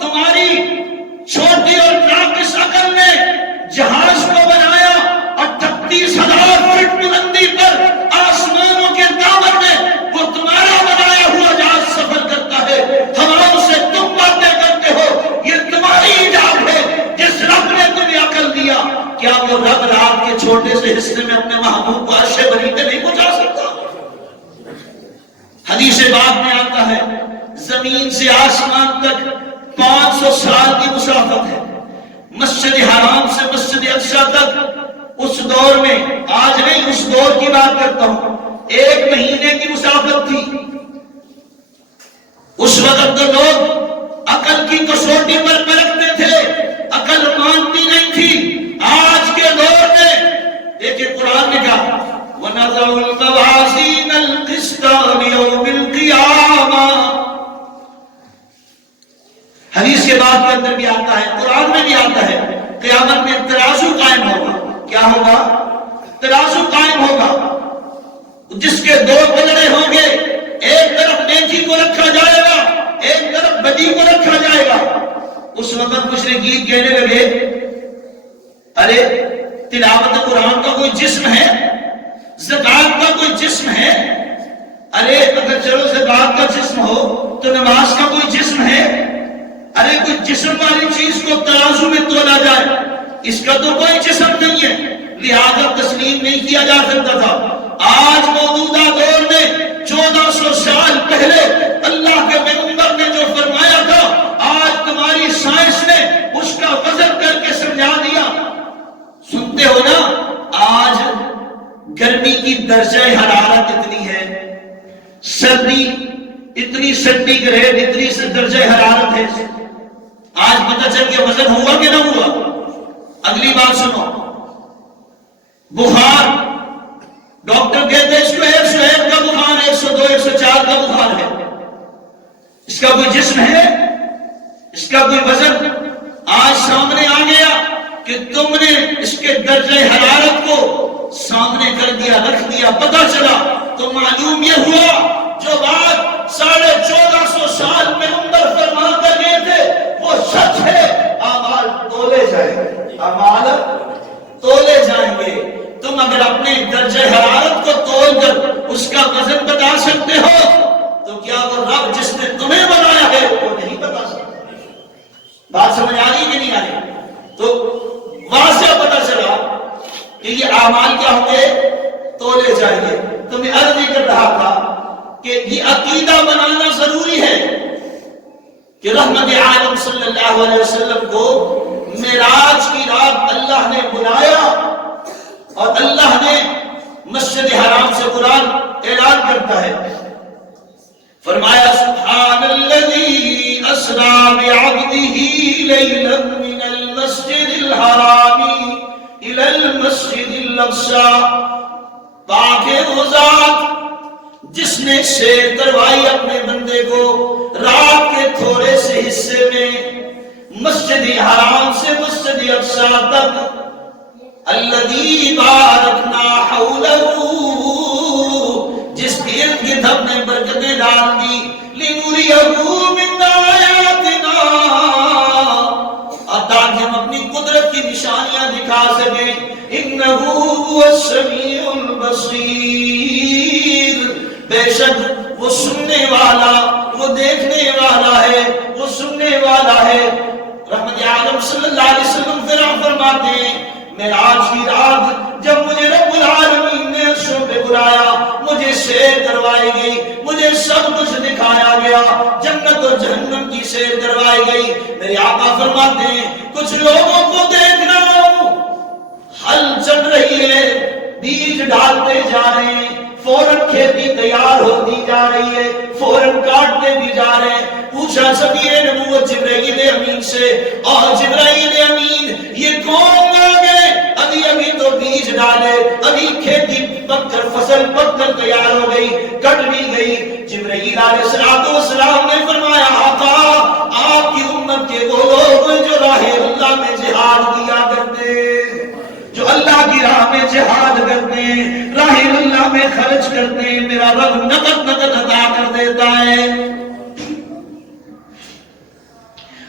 تمہاری چھوٹی اور ناقص عقل نے جہاز کو بنایا اور 38,000 فٹ بلندی پر آسمانوں کے دامن میں وہ تمہارا بنایا ہوا جہاز سفر کرتا ہے، ہواؤں سے تم باتیں کرتے ہو، یہ تمہاری ایجاد ہے۔ جس رب نے تمہیں عقل دیا، کیا وہ رب رات کے چھوٹے سے حصے میں اپنے محبوب کو عرش بری پہ نہیں پہنچا سکتا؟ حدیث باب میں آتا ہے زمین سے آسمان تک 500 سال کی مسافت ہے، مسجد حرام سے مسجد اقصی تک اس دور میں، آج نہیں اس دور کی بات کرتا ہوں، 1 مہینے کی مسافت تھی۔ اس وقت تو لوگ عقل کی کسوٹی پر پرکھتے تھے، عقل مانتی نہیں تھی۔ آج کے دور میں دیکھیں قرآن نے کہا وَنَضَعُ الْمَوَازِينَ الْقِسْطَ لِيَوْمِ الْقِيَامَةِ، حدیث کے بعد کے اندر بھی آتا ہے، قرآن میں بھی آتا ہے، قیامت میں ترازو قائم ہوگا۔ کیا ہوگا؟ ترازو قائم ہوگا، جس کے 2 پلڑے ہوں گے، ایک طرف نیکی کو رکھا جائے گا، ایک طرف بدی کو رکھا جائے گا۔ اس وقت مشرکین کہنے لگے ارے تلاوت قرآن کا کوئی جسم ہے؟ زکات کا کوئی جسم ہے؟ ارے اگر چلو زکات کا جسم ہو تو نماز کا کوئی جسم ہے؟ ارے کوئی جسم والی چیز کو ترازو میں تولا جائے، اس کا تو کوئی جسم نہیں ہے، لہذا تسلیم نہیں کیا جا سکتا تھا۔ آج موجودہ دور میں 1400 سال پہلے اللہ کے پیغمبر نے جو فرمایا تھا، آج تمہاری سائنس نے اس کا وزن کر کے سمجھا دیا۔ سنتے ہو نا، آج گرمی کی درجہ حرارت اتنی ہے، سردی اتنی سینٹی گریڈ، اتنی درجہ حرارت ہے۔ آج پتہ چل کے وزن ہوا کہ نہ ہوا؟ اگلی بات سنو، بخار، ڈاکٹر کہتے ہیں اس کو 101 کا بخار ہے، 102 104 کا بخار ہے، اس کا کوئی جسم ہے؟ اس کا کوئی وزن؟ آج سامنے آ گیا کہ تم نے اس کے درجہ حرارت کو سامنے کر دیا، رکھ دیا، پتہ چلا تو معلوم یہ ہوا جو بات 1450 سال پیغمبر فرما کر گئے تھے وہ سچ ہے، اعمال تولے جائیں گے، اعمال تولے جائیں گے۔ تم اگر اپنے درجہ حرارت کو تول کر اس کا وزن بتا سکتے ہو تو کیا وہ رب جس نے تمہیں بنایا ہے وہ نہیں بتا سکتا؟ بات سمجھ آ رہی کہ نہیں آ رہی؟ تو واضح پتا چلا کہ یہ اعمال کیا ہوں گے؟ تولے جائیں گے۔ تو میں عرض کر رہا تھا کہ یہ عقیدہ بنانا ضروری ہے کہ رحمت عالم صلی اللہ علیہ وسلم کو معراج کی رات اللہ نے بلایا اور اللہ نے مسجد حرام سے قرآن اعلان کرتا ہے، فرمایا سبحان الذی اسری بعبدہ لیلا من المسجد الحرام الی المسجد الاقصی، پاک ہے وہ ذات جس نے سیر کروائی اپنے بندے کو رات کے تھوڑے سے حصے میں مسجد حرام سے مسجد اقصی تک، الذی بارکنا حولہ، جس کے ارد گرد ہم نے برکتیں ڈال دی، لنریہ من آیاتنا، تاکہ ہم اپنی قدرت کی نشانیاں دکھا سکیں، انہ هو السمیع البصیر، بے شک وہ سننے والا، وہ دیکھنے والا ہے، وہ سننے والا ہے۔ رحمت عالم صلی اللہ علیہ وسلم فرماتے ہیں معراج کی رات جب مجھے رب العالمین نے عرشوں پہ بلایا، مجھے سیر کروائی گئی، مجھے سب کچھ دکھایا گیا، جنت اور جہنم کی سیر کروائی گئی۔ میرے آقا فرماتے ہیں کچھ لوگوں کو دیکھ رہا ہوں، ہل چل رہی ہے، بیج ڈالتے جا رہے ہیں، فوراً کھیتی تیار ہوتی جا رہی ہے، فوراً کاٹتے بھی جا رہے ہیں۔ پوچھا سفیر نبوت جبرائیل امین سے، اور جبرائیل امین یہ کون لوگ ہیں؟ ابھی تو بیج ڈالے، ابھی کھیتی پک کر فصل پک کر تیار ہو گئی، کٹ بھی گئی۔ جبرائیل علیہ السلام نے فرمایا آقا آپ کی امت کے وہ لوگ جو راہ اللہ میں جہاد کیا کرتے، جو اللہ کی راہ میں جہاد کرتے ہیں، راہ اللہ میں خرچ کرتے ہیں، میرا رب نقد عطا کر دیتا ہے۔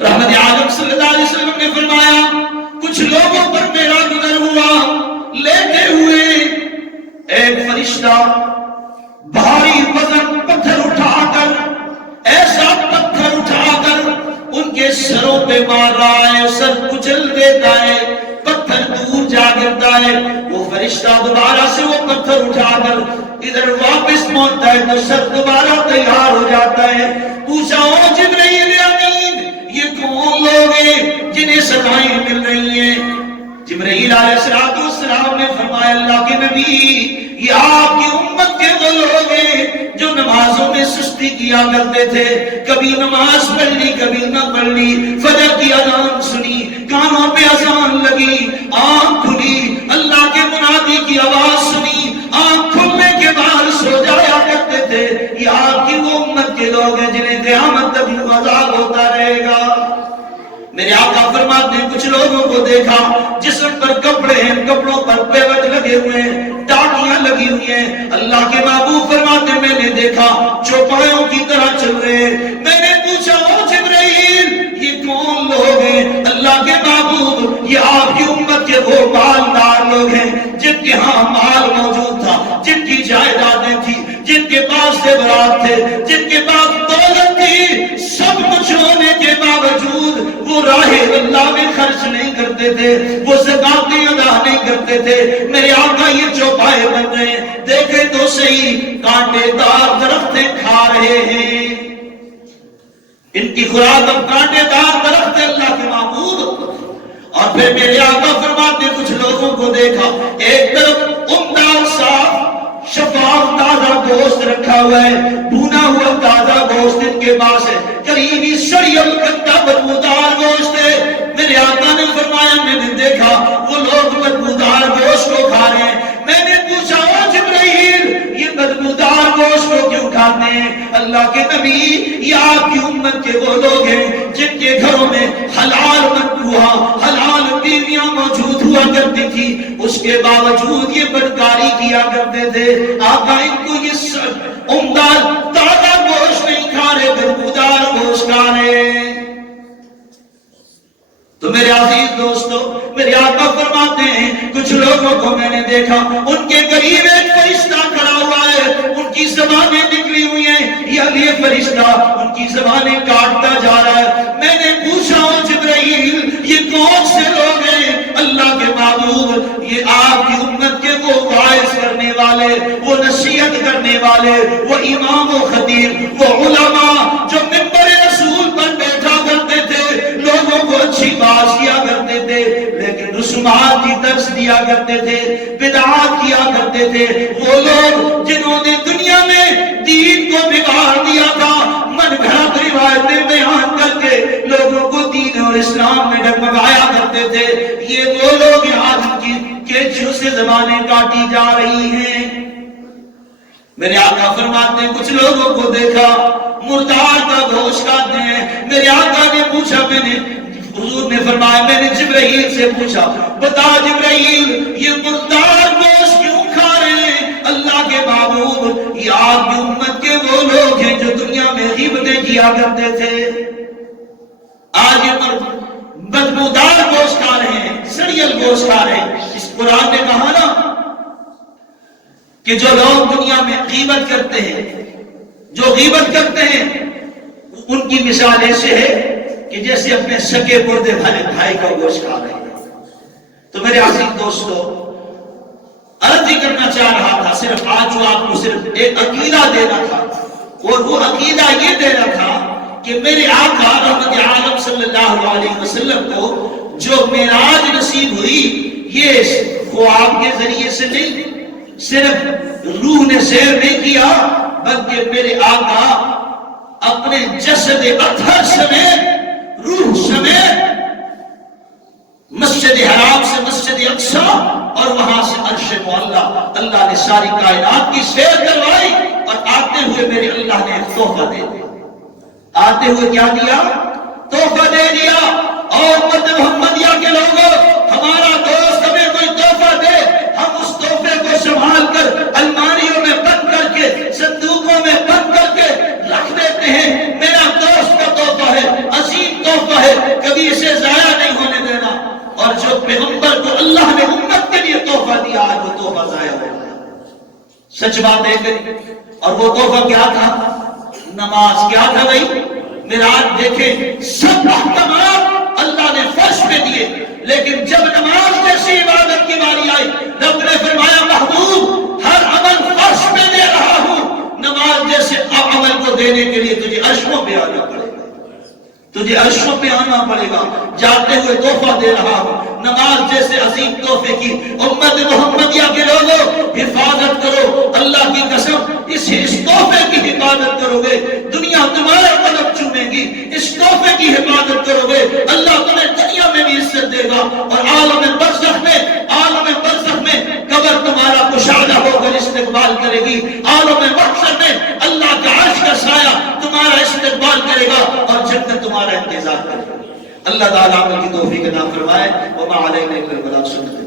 رحمت عالم صلی اللہ علیہ وسلم نے فرمایا کچھ لوگوں پر میرا گزر ہوا، لیتے ہوئے ایک فرشتہ بھاری وزن پتھر اٹھا کر، ایسا پتھر اٹھا کر ان کے سروں پہ مار رہا ہے، سر کچل دیتا ہے، پتھر دور جا گرتا ہے، وہ فرشتہ دوبارہ سے وہ پتھر اٹھا کر ادھر واپس پہنچتا ہے تو سر دوبارہ تیار ہو جاتا ہے۔ پوچھا او جبرائیل امین، یہ کون لوگ ہیں جنہیں سزائیں مل رہی ہیں؟ جبرائیل علیہ السلام نے فرمایا اللہ کے نبی، یہ آپ کی امت کے وہ لوگ ہیں جو نمازوں میں سستی کیا کرتے تھے، کبھی نماز پڑھ لی کبھی نہ پڑھ لی، فجر کی اذان سنی، کانوں پہ اذان لگی، آنکھ کھلی، اللہ کے منادی کی آواز سنی، آنکھ کھلنے کے بعد سو جایا کرتے تھے۔ یہ آپ کی وہ امت کے لوگ ہیں جنہیں قیامت تک عذاب ہوتا رہے گا۔ میرے آقا فرماتے ہیں کچھ لوگوں کو دیکھا جسم پر کپڑے ہیں، کپڑوں پر پیوج لگے ہوئے ہیں، ڈاکیاں لگی ہوئی ہیں، اللہ کے محبوب فرماتے ہیں میں نے دیکھا چوپایوں کی طرح چل رہے ہیں۔ میں نے پوچھا او جبرائیل یہ کون لوگ ہیں؟ اللہ کے محبوب یہ آپ کی امت کے وہ مالدار لوگ ہیں جن کے ہاں مال موجود تھا، جن کی جائیدادیں تھی، جن کے پاس زیورات تھے، جن کے پاس دولت تھی، سب کچھ ہونے کے باوجود وہ راہ اللہ میں خرچ نہیں کرتے تھے، وہ زکاتیں ادا نہیں کرتے تھے۔ میرے آقا یہ چوپائے بن رہے ہیں، دیکھیں تو صحیح کانٹے دار درختیں کھا رہے ہیں، ان کی خوراک اب کانٹے دار درخت ہے اللہ کے محبوب۔ اور پھر میرے آقا فرماتے کچھ لوگوں کو دیکھا ایک طرف عمدہ صاف شفاف تازہ گوشت رکھا ہوا ہے، بھونا ہوا تازہ گوشت ان کے پاس ہے، قریبی سڑی الکتا بدبودار گوشت ہے۔ میرے آقا نے فرمایا میں نے دیکھا وہ لوگ بدبودار گوشت کو کھا رہے ہیں۔ میں نے پوچھا او جبرائیل یہ بدبودار گوشت کو کیوں کھاتے ہیں؟ اللہ کے نبی یہ آپ کی امت کے وہ لوگ ہیں جن کے گھروں میں حلال مکروہ حلال بیویاں موجود ہوا کرتی تھی، اس کے باوجود یہ بدکاری کیا کرتے تھے۔ آقا ان کو یہ عمدہ تازہ گوشت نہیں کھا رہے، بدبودار گوشت کھا رہے۔ تو میرے عزیز دوستو میرے آقا فرماتے ہیں کچھ لوگوں کو میں نے دیکھا ان کے قریب ایک فرشتہ کھڑا ہوا ہے، ان کی زبانیں نکلی ہوئی ہیں، یہ فرشتہ ان کی زبانیں کاٹتا جا رہا ہے۔ میں نے پوچھا او جبرائیل یہ کون سے لوگ ہیں؟ اللہ کے محبوب یہ آپ کی امت کے وہ واعظ کرنے والے، وہ نصیحت کرنے والے، وہ امام و خطیب، وہ علماء جو منبر رسول پر بیٹھا کرتے تھے، لوگوں کو اچھی بات کیا کرتے تھے لیکن رسومات کی درس دیا کرتے تھے، بدعات کیا کرتے تھے، وہ لوگ جنہوں نے دنیا میں دین کو بگاڑ دیا تھا، من گھڑت روایتیں بیان کر کے لوگوں کو دین اور اسلام میں ڈگمگایا کرتے تھے، یہ وہ لوگ آج کی کیچوں سے زبانیں کاٹی جا رہی ہیں۔ میرے آقا فرماتے ہیں کچھ لوگوں کو دیکھا مردار کا گوشت کھاتے ہیں۔ میرے آقا نے پوچھا حضور نے فرمایا میں نے جبرائیل سے پوچھا بتا جبرائیل یہ مردار گوشت کیوں کھا رہے ہیں؟ اللہ کے محبوب یہ آپ کی امت کے وہ لوگ ہیں جو دنیا میں غیبتیں کیا کرتے تھے، آج یہ بدبودار گوشت کھا رہے ہیں، سڑیل گوشت کھا رہے ہیں۔ اس قرآن نے کہا نا کہ جو لوگ دنیا میں غیبت کرتے ہیں، جو غیبت کرتے ہیں ان کی مثال ایسے ہے کہ جیسے اپنے سگے مردے بھائی کا گوشت کھا رہے ہیں۔ تو میرے عزیز دوستو عرض ہی کرنا چاہ رہا تھا، صرف آج جو آپ کو صرف ایک عقیدہ دینا تھا، اور وہ عقیدہ یہ دینا تھا کہ میرے آقا رحمت عالم صلی اللہ علیہ وسلم کو جو معراج نصیب ہوئی یہ خواب کے ذریعے سے نہیں، صرف روح نے سیر نہیں کیا بلکہ میرے آقا اپنے جسد اطہر سمیت روح سمیت مسجد حرام سے مسجد اقصی اور وہاں سے عرش معلی اللہ نے ساری کائنات کی سیر کروائی، اور آتے ہوئے میرے اللہ نے ایک تحفہ دے دیا۔ آتے ہوئے کیا دیا؟ تحفہ دے دیا۔ اور امت محمدیہ کے لوگوں ہمارا دوست ہمیں کوئی تحفہ دے ہم اس تحفے کو سنبھال کر الماریوں میں بند کر کے صندوقوں میں بند کر کے رکھ دیتے ہیں۔ میرا دوست کا تحفہ ہے، عظیم تحفہ تحفہ ہے، کبھی اسے ضائع نہیں ہونے دینا، اور جو پیغمبر کو اللہ نے امت کے لیے تحفہ دیا ہے وہ تحفہ ضائع ہو گیا۔ سچ بات ہے کہ اور وہ تحفہ کیا تھا؟ نماز۔ کیا تھا بھائی؟ معراج دیکھیں سب احکامات اللہ نے فرش پہ دیے، لیکن جب نماز جیسی عبادت کی باری آئی رب نے فرمایا محبوب ہر عمل فرش پہ دے رہا ہوں، نماز جیسے عمل کو دینے کے لیے تجھے عرشوں پہ آنا پڑے گا، تجھے عرشوں پہ آنا پڑے گا، جاتے ہوئے تحفہ دے رہا ہوں۔ نماز جیسے عظیم تحفے کی امت محمدیہ کے لوگوں حفاظت کرو، اللہ کی قسم اس تحفے کی حفاظت کرو گے دنیا تمہارا قدم چومے گی، اس تحفے کی حفاظت کرو گے اللہ تمہیں دنیا میں بھی عزت دے گا، اور عالم برزخ میں قبر تمہارا کشادہ ہو کر استقبال کرے گی، عالم محشر میں اللہ کا عرش کا سایہ تمہارا استقبال کرے گا، اور جنت تمہارا انتظار کرے گا۔ اللہ تعالیٰ عمل کی توفیق عطا فرمائے۔ وما علینا الا البلاغ۔